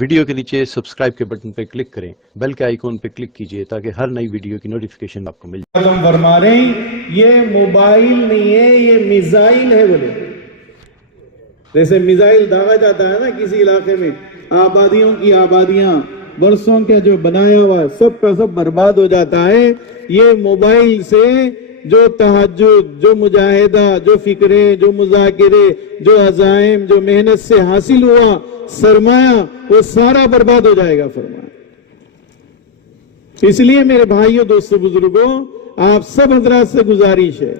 Video کے نیچے subscribe کے بٹن پہ کلک کریں، بیل کے آئیکن پہ کلک کیجئے تاکہ ہر نئی ویڈیو کی نوٹیفیکیشن آپ کو مل جائے۔ ہم فرما رہے ہیں یہ موبائل نہیں ہے، یہ میزائل ہے۔ بولے جیسے میزائل داغا جاتا ہے نا کسی علاقے میں، آبادیوں کی آبادیاں برسوں کے جو بنایا ہوا سب کا سب برباد ہو جاتا ہے۔ یہ موبائل سے جو تہجد، جو مجاہدہ، جو فکریں، جو مذاکرے، جو عزائم، جو محنت سے حاصل ہوا سرمایہ، وہ سارا برباد ہو جائے گا فرمایا۔ اس لیے میرے بھائیوں، دوستوں، بزرگوں، آپ سب حضرات سے گزارش ہے،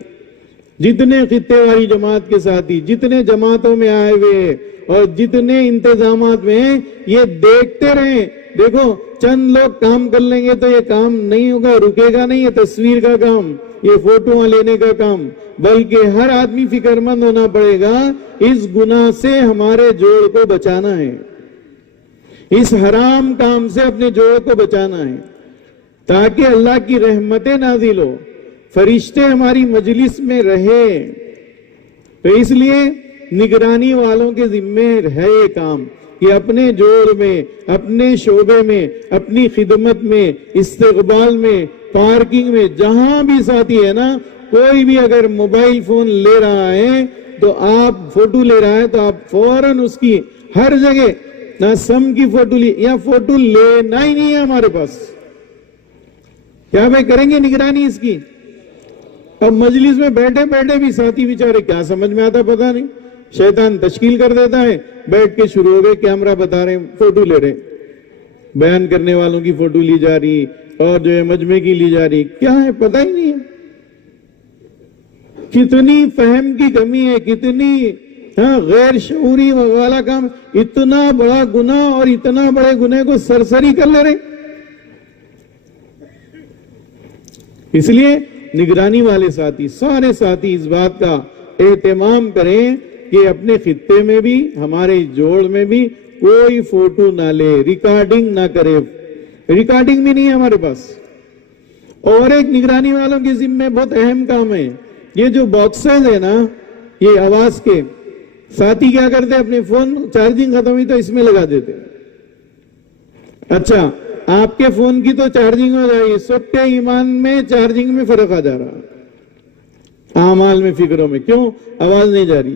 جتنے خطے والی جماعت کے ساتھی، جتنے جماعتوں میں آئے ہوئے اور جتنے انتظامات میں ہیں، یہ دیکھتے رہیں۔ دیکھو چند لوگ کام کر لیں گے تو یہ کام نہیں ہوگا، رکے گا نہیں، یہ تصویر کا کام، یہ فوٹوਆਂ لینے کا کام، بلکہ ہر آدمی فکر مند ہونا پڑے گا۔ اس گناہ سے ہمارے جوڑ کو بچانا ہے، اس حرام کام سے اپنے جوڑ کو بچانا ہے، تاکہ اللہ کی رحمتیں نازل ہو، فرشتے ہماری مجلس میں رہے۔ تو اس لیے نگرانی والوں کے ذمہ ہے یہ کام کہ اپنے جوڑ میں، اپنے شعبے میں، اپنی خدمت میں، استقبال میں، پارکنگ میں، جہاں بھی ساتھی ہے نا، کوئی بھی اگر موبائل فون لے رہا ہے تو آپ فوٹو لے رہا ہے تو آپ فوراً اس کی ہر جگہ نہ سم کی فوٹو لی، یا فوٹو لینا ہی نہیں ہے ہمارے پاس۔ کیا بھائی کریں گے نگرانی اس کی؟ اب مجلس میں بیٹھے بیٹھے بھی ساتھی بیچارے کیا سمجھ میں آتا پتہ نہیں، شیطان تشکیل کر دیتا ہے، بیٹھ کے شروع ہو گئے، کیمرہ بتا رہے ہیں، فوٹو لے رہے ہیں، بیان کرنے والوں کی فوٹو لی جا رہی اور جو ہے مجمع کی لی جا رہی، کیا ہے پتہ ہی نہیں ہے۔ کتنی فہم کی کمی ہے، کتنی غیر شعوری والا کام، اتنا بڑا گناہ اور اتنا بڑے گناہ کو سرسری کر لے رہے۔ اس لیے نگرانی والے ساتھی، سارے ساتھی اس بات کا اہتمام کریں کہ اپنے خطے میں بھی، ہمارے جوڑ میں بھی کوئی فوٹو نہ لے، ریکارڈنگ نہ کرے، ریکارڈنگ بھی نہیں ہے ہمارے پاس۔ اور ایک نگرانی والوں کے ذمہ بہت اہم کام ہے، یہ جو باکسز ہے نا، یہ آواز کے، ساتھی کیا کرتے اپنے فون چارجنگ ختم ہوئی تو اس میں لگا دیتے۔ اچھا آپ کے فون کی تو چارجنگ ہو جائے گی، سب کے ایمان میں چارجنگ میں فرق آ جا رہا، اعمال میں، فکروں میں، کیوں آواز نہیں جا رہی؟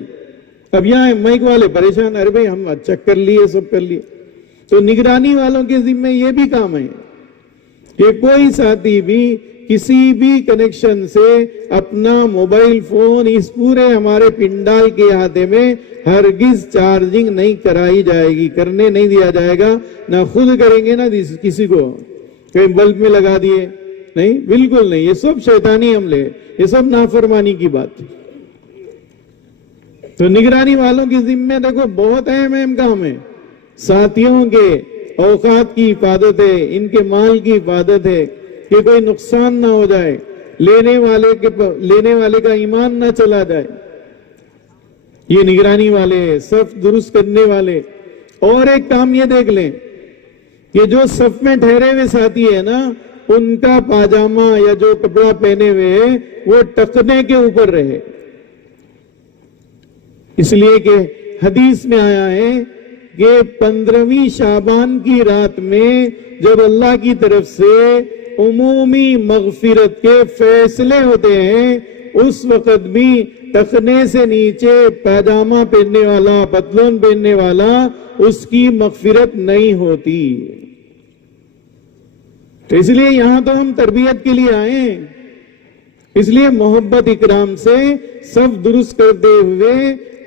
اب یہاں مائک والے پریشان، ارے بھائی ہم چیک کر لیے، سب کر لیے۔ تو نگرانی والوں کے ذمہ یہ بھی کام ہے کہ کوئی ساتھی بھی کسی بھی کنیکشن سے اپنا موبائل فون اس پورے ہمارے پنڈال کے احاطے میں ہرگز چارجنگ نہیں کرائی جائے گی، کرنے نہیں دیا جائے گا، نہ خود کریں گے نہ کسی کو کہیں بلب میں لگا دیے، نہیں، بالکل نہیں۔ یہ سب شیطانی عملے، یہ سب نافرمانی کی بات۔ تو نگرانی والوں کی ذمہ دیکھو بہت اہم کام ہے، ساتھیوں کے اوقات کی حفاظت ہے، ان کے مال کی حفاظت ہے کہ کوئی نقصان نہ ہو جائے، لینے والے کا ایمان نہ چلا جائے۔ یہ نگرانی والے، صف درست کرنے والے۔ اور ایک کام یہ دیکھ لیں کہ جو صف میں ٹھہرے ہوئے ساتھی ہے نا، ان کا پاجامہ یا جو کپڑا پہنے ہوئے وہ ٹکنے کے اوپر رہے، اس لیے کہ حدیث میں آیا ہے کہ 15ویں شعبان کی رات میں جب اللہ کی طرف سے عمومی مغفرت کے فیصلے ہوتے ہیں، اس وقت بھی ٹخنے سے نیچے پاجامہ پہننے والا، پتلون پہننے والا، اس کی مغفرت نہیں ہوتی۔ تو اس لیے یہاں تو ہم تربیت کے لیے آئے ہیں، اس لیے محبت اکرام سے صف درست کرتے ہوئے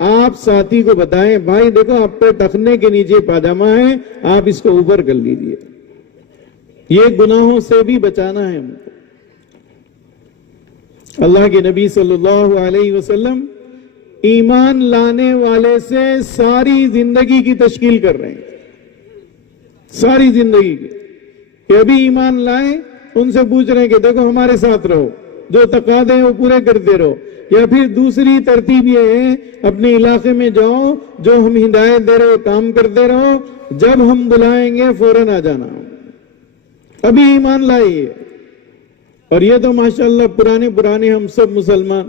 آپ ساتھی کو بتائیں، بھائی دیکھو آپ پہ ٹخنے کے نیچے پاجامہ ہے، آپ اس کو اوپر کر لیجئے۔ یہ گناہوں سے بھی بچانا ہے ہم کو۔ اللہ کے نبی صلی اللہ علیہ وسلم ایمان لانے والے سے ساری زندگی کی تشکیل کر رہے ہیں، ساری زندگی کی، کہ ابھی ایمان لائیں، ان سے پوچھ رہے ہیں کہ دیکھو ہمارے ساتھ رہو، جو تقاضے ہیں وہ پورے کرتے رہو، یا پھر دوسری ترتیب یہ ہے اپنے علاقے میں جاؤ، جو ہم ہدایت دے رہے ہو کام کرتے رہو، جب ہم بلائیں گے فوراً آ جانا، ابھی ایمان لائیے۔ اور یہ تو ماشاءاللہ پرانے ہم سب مسلمان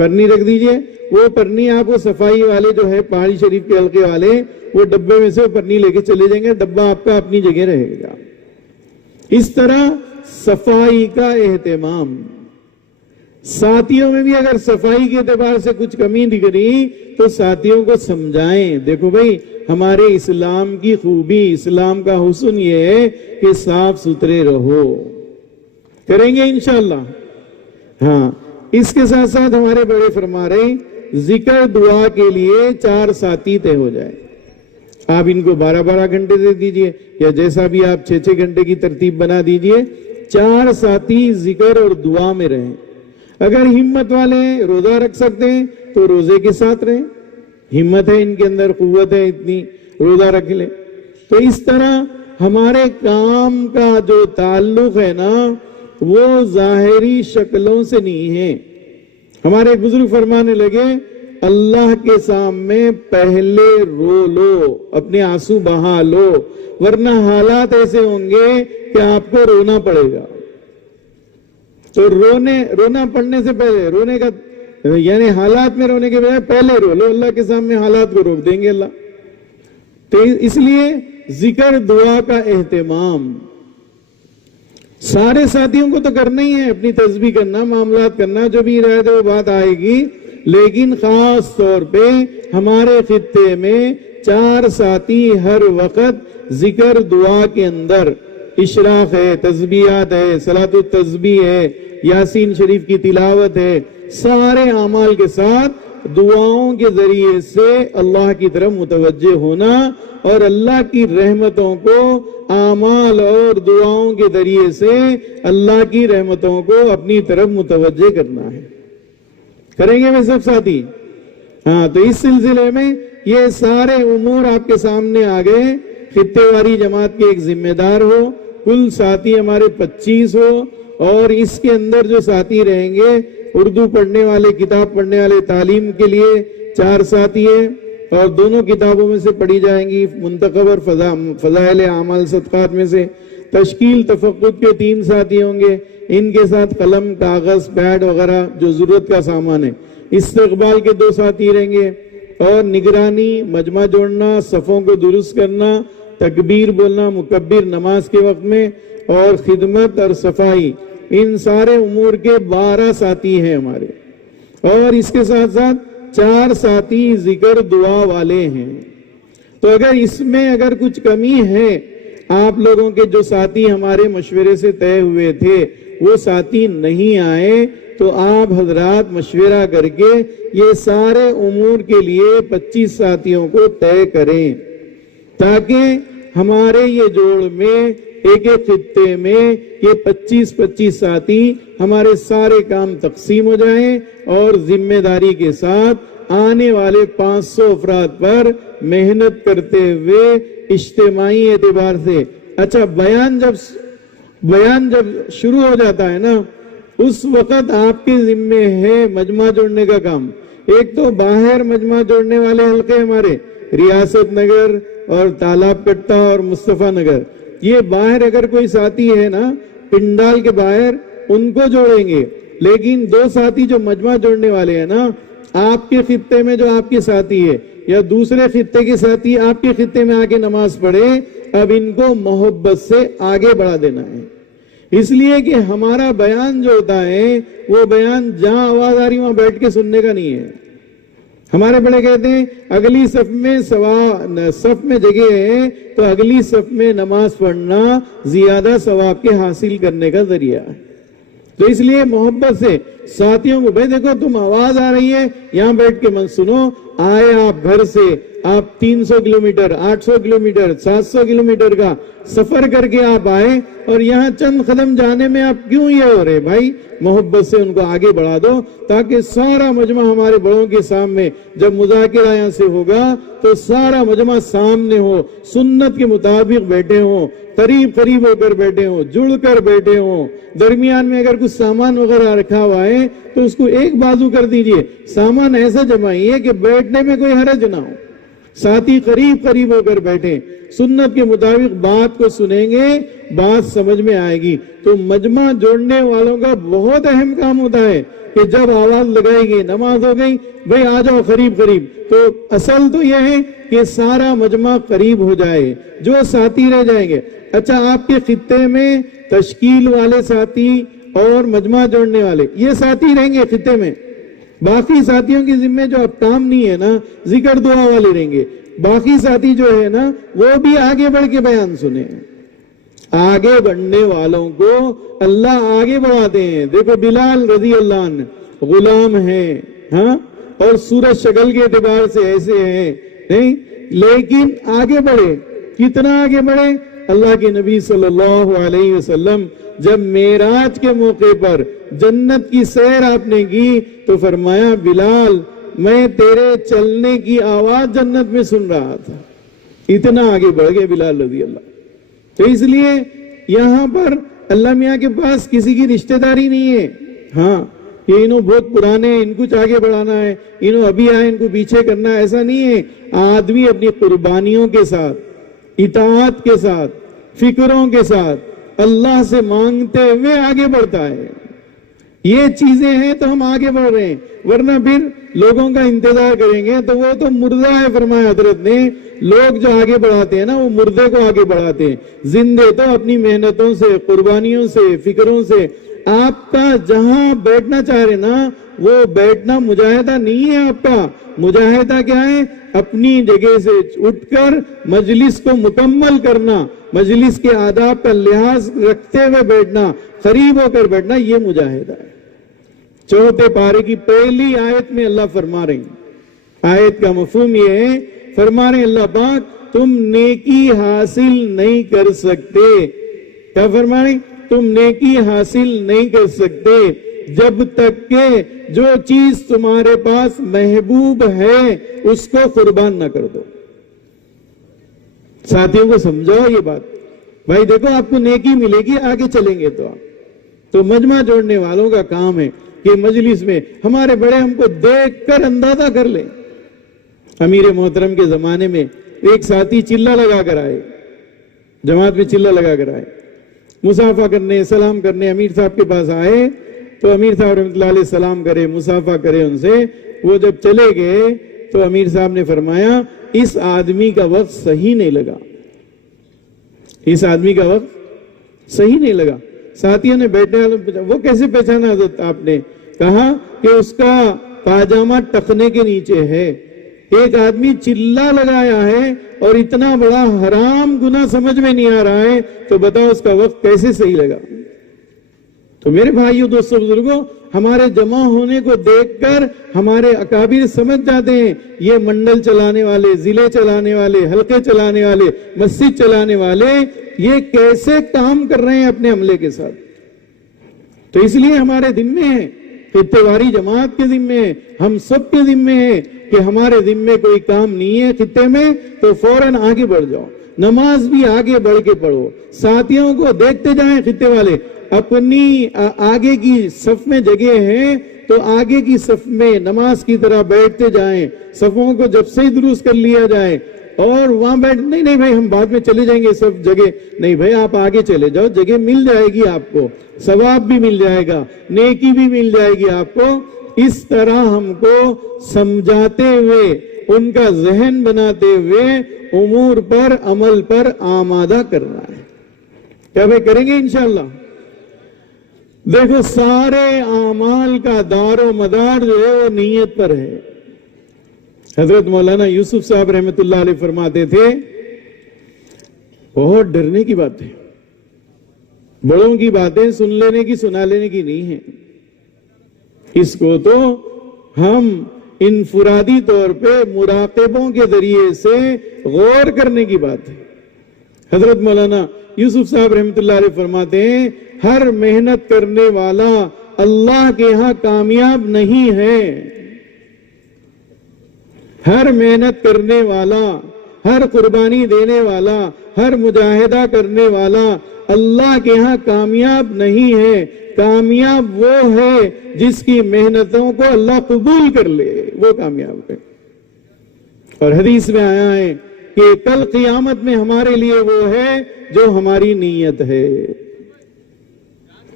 پرنی رکھ دیجئے. وہ پرنی آپ وہ صفائی والے جو ہے پہاڑی شریف کے حلقے والے وہ ڈبے میں سے وہ پرنی لے کے چلے جائیں گے, ڈبہ آپ کا اپنی جگہ رہے گا. اس طرح صفائی کا اہتمام. ساتھیوں میں بھی اگر صفائی کے اعتبار سے کچھ کمی دکھ رہی تو ساتھیوں کو سمجھائیں, دیکھو بھائی ہمارے اسلام کی خوبی, اسلام کا حسن یہ ہے کہ صاف ستھرے رہو. کریں گے انشاءاللہ. ہاں, اس کے ساتھ ساتھ ہمارے بڑے فرما رہے ذکر دعا کے لیے 4 ساتھی طے ہو جائے. آپ ان کو 12 گھنٹے دے دیجئے یا جیسا بھی آپ 6 گھنٹے کی ترتیب بنا دیجئے. 4 ساتھی ذکر اور دعا میں رہیں. اگر ہمت والے روزہ رکھ سکتے ہیں تو روزے کے ساتھ رہیں, ہمت ہے ان کے اندر, قوت ہے اتنی, روزہ رکھ لیں. تو اس طرح ہمارے کام کا جو تعلق ہے نا وہ ظاہری شکلوں سے نہیں ہے. ہمارے بزرگ فرمانے لگے اللہ کے سامنے پہلے رو لو, اپنے آنسو بہا لو, ورنہ حالات ایسے ہوں گے کہ آپ کو رونا پڑے گا. تو رونا پڑنے سے پہلے, رونے کا یعنی حالات میں رونے کے بجائے پہلے رو لو, اللہ کے سامنے حالات کو روک دیں گے اللہ. تو اس لیے ذکر دعا کا اہتمام سارے ساتھیوں کو تو کرنا ہی ہے, اپنی تسبیح کرنا, معاملات کرنا, جو بھی رہے وہ بات آئے گی. لیکن خاص طور پہ ہمارے خطے میں 4 ساتھی ہر وقت ذکر دعا کے اندر, اشراق ہے, تسبیحات ہے, صلاۃ التسبیح ہے, یاسین شریف کی تلاوت ہے, سارے اعمال کے ساتھ دعاؤں کے ذریعے سے اللہ کی طرف متوجہ ہونا اور اللہ کی رحمتوں کو اعمال اور دعاؤں کے ذریعے سے اللہ کی رحمتوں کو اپنی طرف متوجہ کرنا ہے. کریں گے میں سب ساتھی؟ ہاں, تو اس سلسلے میں یہ سارے امور آپ کے سامنے آ گئے. خطے واری جماعت کے ایک ذمہ دار ہو, کل ساتھی ہمارے 25 ہو, اور اس کے اندر جو ساتھی رہیں گے اردو پڑھنے والے, کتاب پڑھنے والے, تعلیم کے لیے 4 ساتھی ہیں اور دونوں کتابوں میں سے پڑھی جائیں گی, منتخب اور فضائل اعمال صدقات میں سے. تشکیل تفقد کے 3 ساتھی ہوں گے, ان کے ساتھ قلم, کاغذ, پیڈ وغیرہ جو ضرورت کا سامان ہے. استقبال کے 2 ساتھی رہیں گے اور نگرانی, مجمع جوڑنا, صفوں کو درست کرنا, تکبیر بولنا, مکبر نماز کے وقت میں, اور خدمت اور صفائی, ان سارے امور کے 12 ساتھی ہیں ہمارے. اور اس کے ساتھ ساتھ 4 ساتھی ذکر دعا والے ہیں. تو اگر اس میں اگر کچھ کمی ہے, آپ لوگوں کے جو ساتھی ہمارے مشورے سے طے ہوئے تھے وہ ساتھی نہیں آئے, تو آپ حضرات مشورہ کر کے یہ سارے امور کے لیے 25 ساتھیوں کو طے کریں, تاکہ ہمارے یہ جوڑ میں ایک خطے میں یہ 25 ساتھی ہمارے سارے کام تقسیم ہو جائیں اور ذمہ داری کے ساتھ آنے والے 500 افراد پر محنت کرتے ہوئے اجتماعی اعتبار سے. اچھا, بیان جب شروع ہو جاتا ہے نا, اس وقت آپ کے ذمہ ہے مجمع جوڑنے کا کام. ایک تو باہر مجمع جوڑنے والے حلقے ہمارے ریاست نگر اور تالاب کٹا اور مصطفیٰ نگر, یہ باہر اگر کوئی ساتھی ہے نا پنڈال کے باہر, ان کو جوڑیں گے. لیکن 2 ساتھی جو مجمع جوڑنے والے ہیں نا, آپ کے خطے میں جو آپ کے ساتھی ہے یا دوسرے خطے کے ساتھی آپ کے خطے میں آ کے نماز پڑھے, اب ان کو محبت سے آگے بڑھا دینا ہے. اس لیے کہ ہمارا بیان جو ہوتا ہے وہ بیان جہاں آواز آ رہی وہاں بیٹھ کے سننے کا نہیں ہے. ہمارے بڑے کہتے ہیں اگلی صف میں جگہ ہے تو اگلی صف میں نماز پڑھنا زیادہ ثواب کے حاصل کرنے کا ذریعہ ہے. تو اس لیے محبت سے ساتھیوں کو, بھائی دیکھو تم آواز آ رہی ہے یہاں بیٹھ کے مت سنو, آئے آپ گھر سے, آپ 300 کلومیٹر, 800 کلومیٹر, 700 کلومیٹر کا سفر کر کے آپ آئے اور یہاں چند قدم جانے میں آپ کیوں یہ ہو رہے؟ بھائی محبت سے ان کو آگے بڑھا دو, تاکہ سارا مجمع ہمارے بڑوں کے سامنے جب مذاکرہ یہاں سے ہوگا تو سارا مجمع سامنے ہو, سنت کے مطابق بیٹھے ہوں, قریب ہو کر بیٹھے ہوں, جڑ کر بیٹھے ہوں. درمیان میں اگر کچھ سامان وغیرہ رکھا ہوا ہے تو اس کو ایک بازو کر دیجئے, سامان ایسا جمائیے کہ بیٹھنے میں کوئی حرج نہ ہو, ساتھی قریب ہو کر بیٹھیں. سنت کے مطابق بات کو سنیں گے، بات سمجھ میں آئے گی۔ تو مجمع جوڑنے والوں کا بہت اہم کام ہوتا ہے کہ جب آواز لگائے گی، نماز ہو گئی، بھئی آ جاؤ قریب قریب، تو اصل تو یہ ہے کہ سارا مجمع قریب ہو جائے، جو ساتھی رہ جائیں گے۔ اچھا، آپ کے خطے میں تشکیل والے ساتھی اور مجمع جوڑنے والے یہ ساتھی رہیں گے خطے میں، باقی ساتھیوں کی ذمہ جو اب کام نہیں ہے نا، ذکر دعا والے رہیں گے۔ باقی ساتھی جو ہے نا وہ بھی آگے بڑھ کے بیان سنیں۔ آگے بڑھنے والوں کو اللہ آگے بڑھاتے ہیں۔ دیکھو بلال رضی اللہ عنہ غلام ہیں، ہاں، اور صورت شکل کے اعتبار سے ایسے ہیں نہیں، لیکن آگے بڑھے۔ کتنا آگے بڑھے؟ اللہ کے نبی صلی اللہ علیہ وسلم جب معراج کے موقع پر جنت کی سیر آپ نے کی تو فرمایا بلال میں تیرے چلنے کی آواز جنت میں سن رہا تھا۔ اتنا آگے بڑھ گئے بلال رضی اللہ۔ تو اس لیے یہاں پر اللہ میاں کے پاس کسی کی رشتہ داری نہیں ہے، ہاں کہ انہوں بہت پرانے ہیں، ان کچھ آگے بڑھانا ہے، انہوں ابھی آئے ان کو پیچھے کرنا ہے، ایسا نہیں ہے۔ آدمی اپنی قربانیوں کے ساتھ، اطاعت کے ساتھ، فکروں کے ساتھ اللہ سے مانگتے ہوئے آگے بڑھتا ہے۔ یہ چیزیں ہیں تو ہم آگے بڑھ رہے ہیں، ورنہ پھر لوگوں کا انتظار کریں گے تو وہ تو مردہ ہے، فرمایا حضرت نے۔ لوگ جو آگے بڑھاتے ہیں نا وہ مردے کو آگے بڑھاتے ہیں، زندے تو اپنی محنتوں سے، قربانیوں سے، فکروں سے۔ آپ کا جہاں بیٹھنا چاہ رہے نا وہ بیٹھنا مجاہدہ نہیں ہے۔ آپ کا مجاہدہ کیا ہے؟ اپنی جگہ سے اٹھ کر مجلس کو مکمل کرنا، مجلس کے آداب کا لحاظ رکھتے ہوئے بیٹھنا، قریب ہو کر بیٹھنا، یہ مجاہدہ ہے۔ چوتھے پارے کی پہلی آیت میں اللہ فرما رہے ہیں، آیت کا مفہوم یہ ہے، فرما رہے ہیں اللہ پاک تم نیکی حاصل نہیں کر سکتے۔ کیا فرما رہے ہیں؟ تم نیکی حاصل نہیں کر سکتے جب تک کہ جو چیز تمہارے پاس محبوب ہے اس کو قربان نہ کر دو۔ ساتھیوں کو سمجھاؤ یہ بات، بھائی دیکھو آپ کو نیکی ملے گی، آگے چلیں گے تو آپ۔ تو مجمع جوڑنے والوں کا کام ہے کہ مجلس میں ہمارے بڑے ہم کو دیکھ کر اندازہ کر لیں۔ امیر محترم کے زمانے میں ایک ساتھی چلہ لگا کر آئے، جماعت میں چلہ لگا کر آئے، مصافحہ کرنے، سلام کرنے امیر صاحب کے پاس آئے تو امیر صاحب رحمۃ اللہ علیہ سلام کرے، مصافحہ کرے ان سے۔ وہ جب چلے گئے تو امیر صاحب نے فرمایا اس آدمی کا وقت صحیح نہیں لگا، اس آدمی کا وقت صحیح نہیں لگا۔ ساتھیوں نے بیٹھنے والوں پوچھا وہ کیسے پہچانا حضرت آپ نے؟ کہا کہ اس کا پاجامہ ٹخنے کے نیچے ہے۔ ایک آدمی چلہ لگایا ہے اور اتنا بڑا حرام گناہ سمجھ میں نہیں آ رہا ہے تو بتاؤ اس کا وقت کیسے صحیح لگا؟ تو میرے بھائیوں دوستوں بزرگوں، ہمارے جمع ہونے کو دیکھ کر ہمارے اکابر سمجھ جاتے ہیں یہ منڈل چلانے والے، ضلع چلانے والے، حلقے چلانے والے، مسجد چلانے والے یہ کیسے کام کر رہے ہیں اپنے عملے کے ساتھ۔ تو اس لیے ہمارے ذمے ہے، خطے واری جماعت کے ذمے ہے، ہم سب کے ذمے ہے کہ ہمارے ذمے کوئی کام نہیں ہے خطے میں تو فوراً آگے بڑھ جاؤ، نماز بھی آگے بڑھ کے پڑھو، ساتھیوں کو دیکھتے جائیں۔ خطے والے اپنی آگے کی صف میں جگہ ہے تو آگے کی صف میں نماز کی طرح بیٹھتے جائیں، صفوں کو جب سے ہی درست کر لیا جائے اور وہاں بیٹھ نہیں بھائی ہم بعد میں چلے جائیں گے سب جگہ، نہیں بھائی آپ آگے چلے جاؤ، جگہ مل جائے گی آپ کو، ثواب بھی مل جائے گا، نیکی بھی مل جائے گی آپ کو۔ اس طرح ہم کو سمجھاتے ہوئے، ان کا ذہن بناتے ہوئے امور پر، عمل پر آمادہ کرنا ہے۔ کیا بھائی کریں گے انشاءاللہ؟ دیکھو سارے اعمال کا دار و مدار جو ہے وہ نیت پر ہے۔ حضرت مولانا یوسف صاحب رحمۃ اللہ علیہ فرماتے تھے بہت ڈرنے کی بات ہے، بڑوں کی باتیں سن لینے کی، سنا لینے کی نہیں ہے، اس کو تو ہم انفرادی طور پہ مراقبوں کے ذریعے سے غور کرنے کی بات ہے۔ حضرت مولانا یوسف صاحب رحمۃ اللہ علیہ فرماتے ہیں ہر محنت کرنے والا اللہ کے ہاں کامیاب نہیں ہے، ہر محنت کرنے والا، ہر قربانی دینے والا، ہر مجاہدہ کرنے والا اللہ کے ہاں کامیاب نہیں ہے۔ کامیاب وہ ہے جس کی محنتوں کو اللہ قبول کر لے، وہ کامیاب ہے۔ اور حدیث میں آیا ہے کہ کہ کل قیامت میں ہمارے لیے وہ ہے جو ہماری نیت ہے.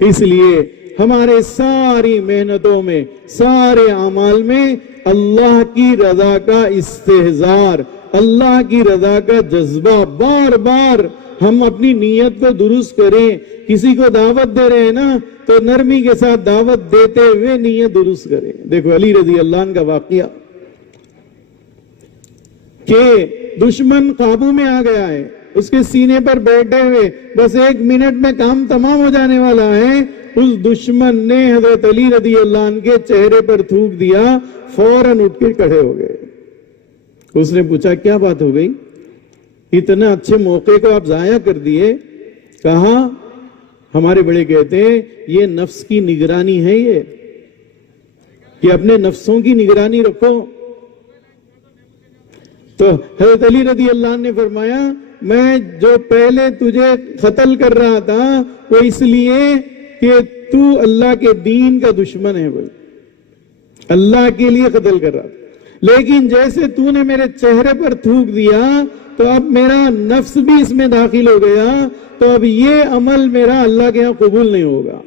اس لیے ہمارے ساری محنتوں میں، سارے اعمال میں اللہ کی رضا کا استحضار، اللہ کی رضا کا جذبہ، بار بار ہم اپنی نیت کو درست کریں. کسی کو دعوت دے رہے ہیں نا تو نرمی کے ساتھ دعوت دیتے ہوئے نیت درست کریں. دیکھو علی رضی اللہ عنہ کا واقعہ کہ دشمن قابو میں آ گیا ہے، اس کے سینے پر بیٹھے ہوئے بس 1 منٹ میں کام تمام ہو جانے والا ہے. اس دشمن نے حضرت علی رضی اللہ عنہ کے چہرے پر تھوک دیا، فوراً اٹھ کے کھڑے ہو گئے. اس نے پوچھا کیا بات ہو گئی، اتنا اچھے موقع کو آپ ضائع کر دیے. کہا ہمارے بڑے کہتے ہیں یہ نفس کی نگرانی ہے، یہ کہ اپنے نفسوں کی نگرانی رکھو. تو حضرت علی رضی اللہ عنہ نے فرمایا میں جو پہلے تجھے قتل کر رہا تھا وہ اس لیے کہ تو اللہ کے دین کا دشمن ہے، بھائی اللہ کے لیے قتل کر رہا تھا، لیکن جیسے تو نے میرے چہرے پر تھوک دیا تو اب میرا نفس بھی اس میں داخل ہو گیا، تو اب یہ عمل میرا اللہ کے ہاں قبول نہیں ہوگا.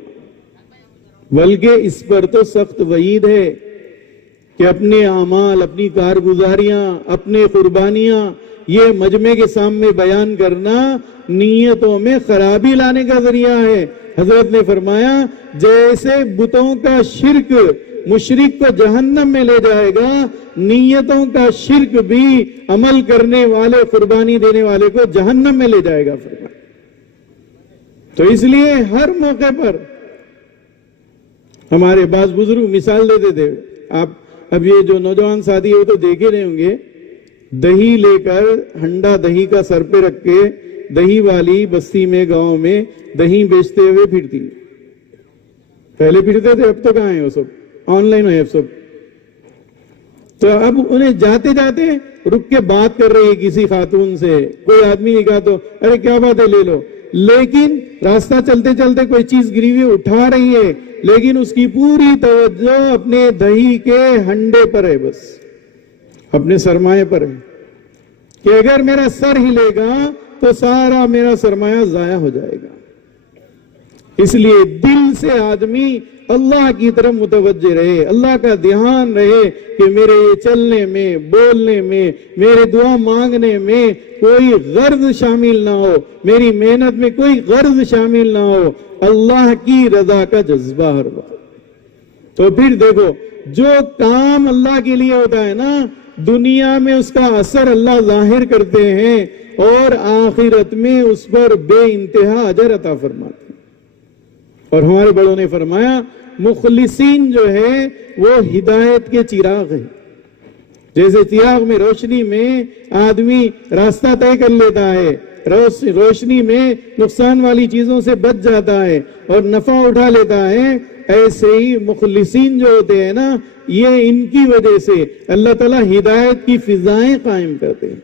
بلکہ اس پر تو سخت وعید ہے کہ اپنے اعمال، اپنی کارگزاریاں، اپنے قربانیاں یہ مجمع کے سامنے بیان کرنا نیتوں میں خرابی لانے کا ذریعہ ہے. حضرت نے فرمایا جیسے بتوں کا شرک مشرک کو جہنم میں لے جائے گا، نیتوں کا شرک بھی عمل کرنے والے، قربانی دینے والے کو جہنم میں لے جائے گا. فرمایا تو اس لیے ہر موقع پر ہمارے بعض بزرگ مثال دیتے تھے. آپ اب یہ جو نوجوان ساتھی ہے وہ تو دیکھے رہے ہوں گے، دہی لے کر ہنڈا دہی کا سر پہ رکھ کے دہی والی بستی میں، گاؤں میں دہی بیچتے ہوئے پھرتی. پہلے پھرتے تھے، اب تو کہاں ہیں وہ سب، آن لائن ہے اب سب. تو اب انہیں جاتے جاتے رک کے بات کر رہی ہے کسی خاتون سے، کوئی آدمی نے کہا تو ارے کیا بات ہے لے لو، لیکن راستہ چلتے چلتے کوئی چیز گری ہوئی اٹھا رہی ہے، لیکن اس کی پوری توجہ اپنے دہی کے ہنڈے پر ہے، بس اپنے سرمایہ پر ہے کہ اگر میرا سر ہلے گا تو سارا میرا سرمایہ ضائع ہو جائے گا. اس لیے دل سے آدمی اللہ کی طرف متوجہ رہے، اللہ کا دھیان رہے کہ میرے چلنے میں، بولنے میں، میرے دعا مانگنے میں کوئی غرض شامل نہ ہو، میری محنت میں کوئی غرض شامل نہ ہو، اللہ کی رضا کا جذبہ ہر وقت. تو پھر دیکھو جو کام اللہ کے لیے ہوتا ہے نا، دنیا میں اس کا اثر اللہ ظاہر کرتے ہیں اور آخرت میں اس پر بے انتہا اجر عطا فرماتے ہیں. اور ہمارے بڑوں نے فرمایا مخلصین جو ہے وہ ہدایت کے چراغ ہیں. جیسے چراغ میں روشنی میں آدمی راستہ طے کر لیتا ہے، روشنی میں نقصان والی چیزوں سے بچ جاتا ہے اور نفع اٹھا لیتا ہے، ایسے ہی مخلصین جو ہوتے ہیں نا، یہ ان کی وجہ سے اللہ تعالیٰ ہدایت کی فضائیں قائم کرتے ہیں.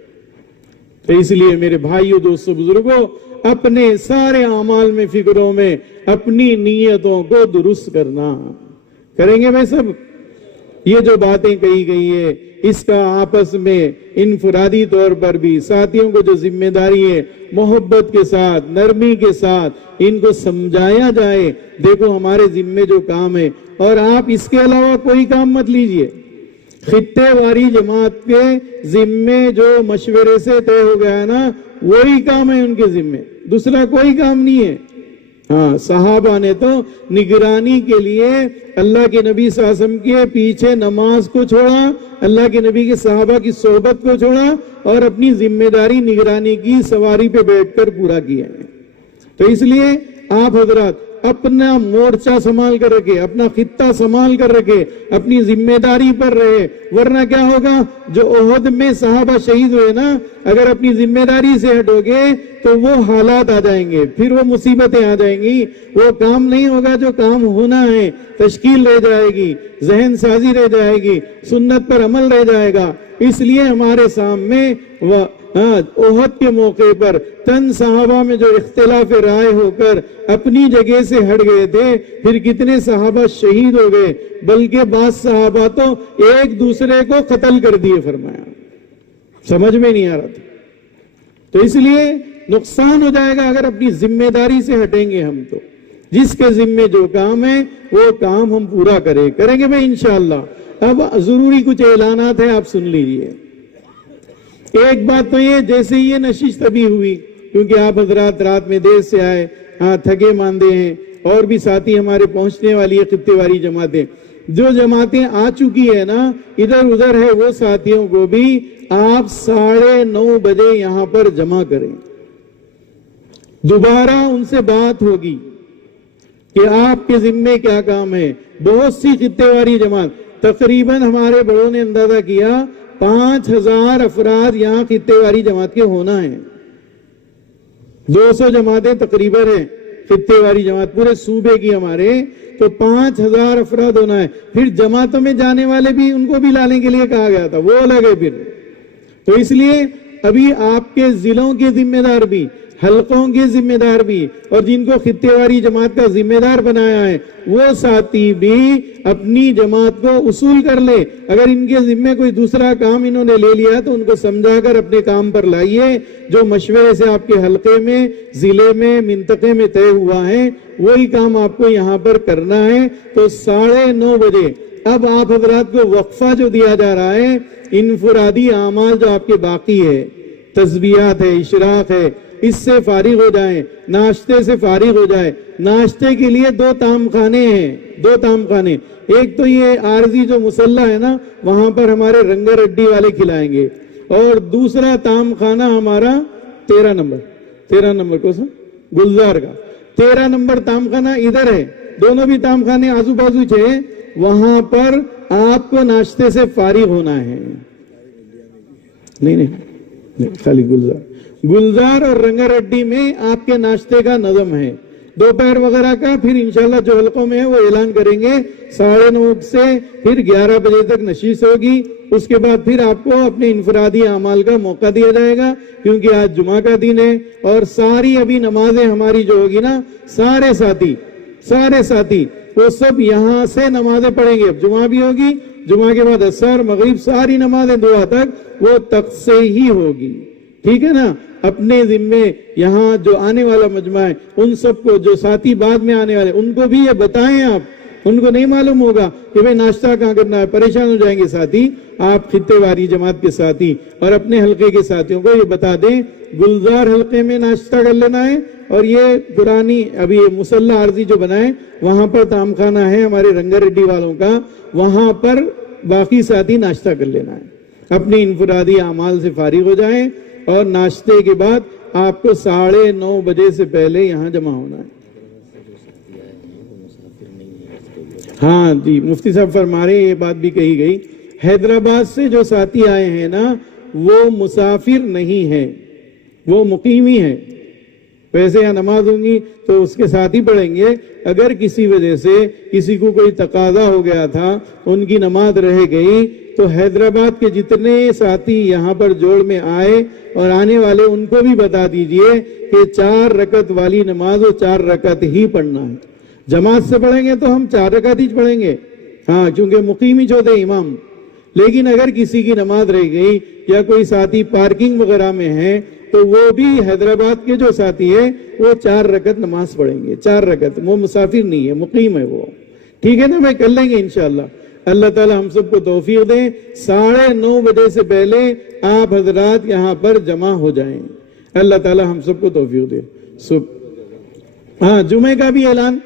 تو اس لیے میرے بھائیوں، دوستوں، بزرگوں، اپنے سارے اعمال میں، فکروں میں اپنی نیتوں کو درست کرنا. کریں گے بھائی سب؟ یہ جو باتیں کہی گئی ہے اس کا آپس میں انفرادی طور پر بھی ساتھیوں کو جو ذمہ داری ہے محبت کے ساتھ، نرمی کے ساتھ ان کو سمجھایا جائے. دیکھو ہمارے ذمے جو کام ہے، اور آپ اس کے علاوہ کوئی کام مت لیجئے. خطے واری جماعت کے ذمے جو مشورے سے طے ہو گیا ہے نا، وہی کام ہے ان کے ذمے، دوسرا کوئی کام نہیں ہے. ہاں، صحابہ نے تو نگرانی کے لیے اللہ کے نبی صلی اللہ علیہ وسلم کے پیچھے نماز کو چھوڑا، اللہ کے نبی کے صحابہ کی صحبت کو چھوڑا اور اپنی ذمہ داری نگرانی کی سواری پہ بیٹھ کر پورا کیا ہے. تو اس لیے آپ حضرات اپنا مورچہ سنبھال کر رکھے، اپنا خطہ سنبھال کر رکھے، اپنی ذمہ داری پر رہے، ورنہ کیا ہوگا؟ جو احد میں صحابہ شہید ہوئے نا، اگر اپنی ذمہ داری سے ہٹو گے تو وہ حالات آ جائیں گے، پھر وہ مصیبتیں آ جائیں گی، وہ کام نہیں ہوگا جو کام ہونا ہے، تشکیل رہ جائے گی، ذہن سازی رہ جائے گی، سنت پر عمل رہ جائے گا. اس لیے ہمارے سامنے احد کے موقع پر چند صحابہ میں جو اختلاف رائے ہو کر اپنی جگہ سے ہٹ گئے تھے، پھر کتنے صحابہ شہید ہو گئے، بلکہ بعض صحابہ تو ایک دوسرے کو قتل کر دیے. فرمایا سمجھ میں نہیں آ رہا تھا. تو اس لیے نقصان ہو جائے گا اگر اپنی ذمہ داری سے ہٹیں گے ہم. تو جس کے ذمے جو کام ہے وہ کام ہم پورا کریں گے بھائی انشاءاللہ. اب ضروری کچھ اعلانات ہیں، آپ سن لیجئے. ایک بات تو یہ، جیسے یہ نشست ابھی ہوئی، کیونکہ آپ حضرات رات میں دیر سے آئے، تھکے ماندے ہیں، اور بھی ساتھی ہمارے پہنچنے والی ہے خطے واری جماعتیں. جو جماعتیں آ چکی ہے نا، ادھر ادھر ہے، وہ ساتھیوں کو بھی آپ 9:30 بجے یہاں پر جمع کریں. دوبارہ ان سے بات ہوگی کہ آپ کے ذمے کیا کام ہے. بہت سی خطے واری جماعت، تقریباً ہمارے بڑوں نے اندازہ کیا 5000 افراد یہاں خطے واری جماعت کے ہونا ہے. 200 جماعتیں تقریباً ہیں خطے واری جماعت پورے صوبے کی ہمارے، تو 5000 افراد ہونا ہے. پھر جماعتوں میں جانے والے بھی، ان کو بھی لانے کے لیے کہا گیا تھا، وہ الگ ہے پھر. تو اس لیے ابھی آپ کے ضلعوں کے ذمہ دار بھی، حلقوں کے ذمہ دار بھی، اور جن کو خطے واری جماعت کا ذمہ دار بنایا ہے وہ ساتھی بھی اپنی جماعت کو اصول کر لے. اگر ان کے ذمہ کوئی دوسرا کام انہوں نے لے لیا تو ان کو سمجھا کر اپنے کام پر لائیے. جو مشورے سے آپ کے حلقے میں، ضلع میں، منطقے میں طے ہوا ہے وہی کام آپ کو یہاں پر کرنا ہے. تو 9:30 بجے اب آپ حضرات کو وقفہ جو دیا جا رہا ہے، انفرادی اعمال جو آپ کے باقی ہے، تسبیحات ہے، اشراق ہے، اس سے فارغ ہو جائیں، ناشتے سے فارغ ہو جائیں. ناشتے کے لیے 2 طعام خانے ہیں، 2 طعام خانے. ایک تو یہ عارضی جو مسلح ہے نا، وہاں پر ہمارے رنگر اڈی والے کھلائیں گے، اور دوسرا طعام خانہ ہمارا 13 نمبر کو سا گلزار کا 13 نمبر طعام خانہ ادھر ہے. دونوں بھی طعام خانے آزو بازو چھے، وہاں پر آپ کو ناشتے سے فارغ ہونا ہے. نہیں خالی گلزار اور رنگر اڈی میں آپ کے ناشتے کا نظم ہے. دوپہر وغیرہ کا پھر انشاءاللہ جو حلقوں میں ہے وہ اعلان کریں گے. 9:30 سے پھر 11 بجے تک نشست ہوگی. اس کے بعد پھر آپ کو اپنے انفرادی اعمال کا موقع دیا جائے گا، کیونکہ آج جمعہ کا دن ہے. اور ساری ابھی نمازیں ہماری جو ہوگی نا، سارے ساتھی وہ سب یہاں سے نمازیں پڑھیں گے. اب جمعہ بھی ہوگی، جمعہ کے بعد عصر، مغرب، ساری نمازیں دعا تک وہ تخت سے ہی ہوگی. ٹھیک ہے نا؟ اپنے ذمے یہاں جو آنے والا مجمع ہے ان سب کو، جو ساتھی بعد میں آنے والے، ان کو بھی یہ بتائیں. آپ ان کو نہیں معلوم ہوگا کہ بھئی ناشتہ کہاں کرنا ہے، پریشان ہو جائیں گے ساتھی. آپ خطے واری جماعت کے ساتھی اور اپنے حلقے کے ساتھیوں کو یہ بتا دیں، گلزار حلقے میں ناشتہ کر لینا ہے، اور یہ پرانی ابھی یہ مسلح عارضی جو بنائے وہاں پر طعام خانہ ہے ہمارے رنگر ریڈی والوں کا، وہاں پر باقی ساتھی ناشتہ کر لینا ہے. اپنی انفرادی اعمال سے فارغ ہو جائیں، اور ناشتے کے بعد آپ کو 9:30 بجے سے پہلے یہاں جمع ہونا ہے. ہاں جی، مفتی صاحب فرما رہے ہیں، یہ بات بھی کہی گئی. حیدرآباد سے جو ساتھی آئے ہیں نا، وہ مسافر نہیں ہیں، وہ مقیمی ہیں. ویسے یہاں نماز ہوں گی تو اس کے ساتھ ہی پڑھیں گے. اگر کسی وجہ سے کسی کو کوئی تقاضا ہو گیا تھا، ان کی نماز رہ گئی، تو حیدرآباد کے جتنے ساتھی یہاں پر جوڑ میں آئے اور آنے والے، ان کو بھی بتا دیجئے کہ 4 رکعت والی نماز وہ 4 رکعت ہی پڑھنا ہے. جماعت سے پڑھیں گے تو ہم 4 رکعت ہی پڑھیں گے، ہاں، کیونکہ مقیمی جو تھے امام. لیکن اگر کسی کی نماز رہ گئی یا کوئی ساتھی پارکنگ وغیرہ میں ہے، تو وہ بھی حیدرآباد کے جو ساتھی ہے وہ 4 رکعت نماز پڑھیں گے. 4 رکعت، وہ مسافر نہیں ہے، مقیم ہے وہ. ٹھیک ہے نا بھائی؟ کر لیں گے انشاءاللہ. اللہ تعالی ہم سب کو توفیق دیں. 9:30 بجے سے پہلے آپ حضرات یہاں پر جمع ہو جائیں. اللہ تعالی ہم سب کو توفیق دے. ہاں، جمعے کا بھی اعلان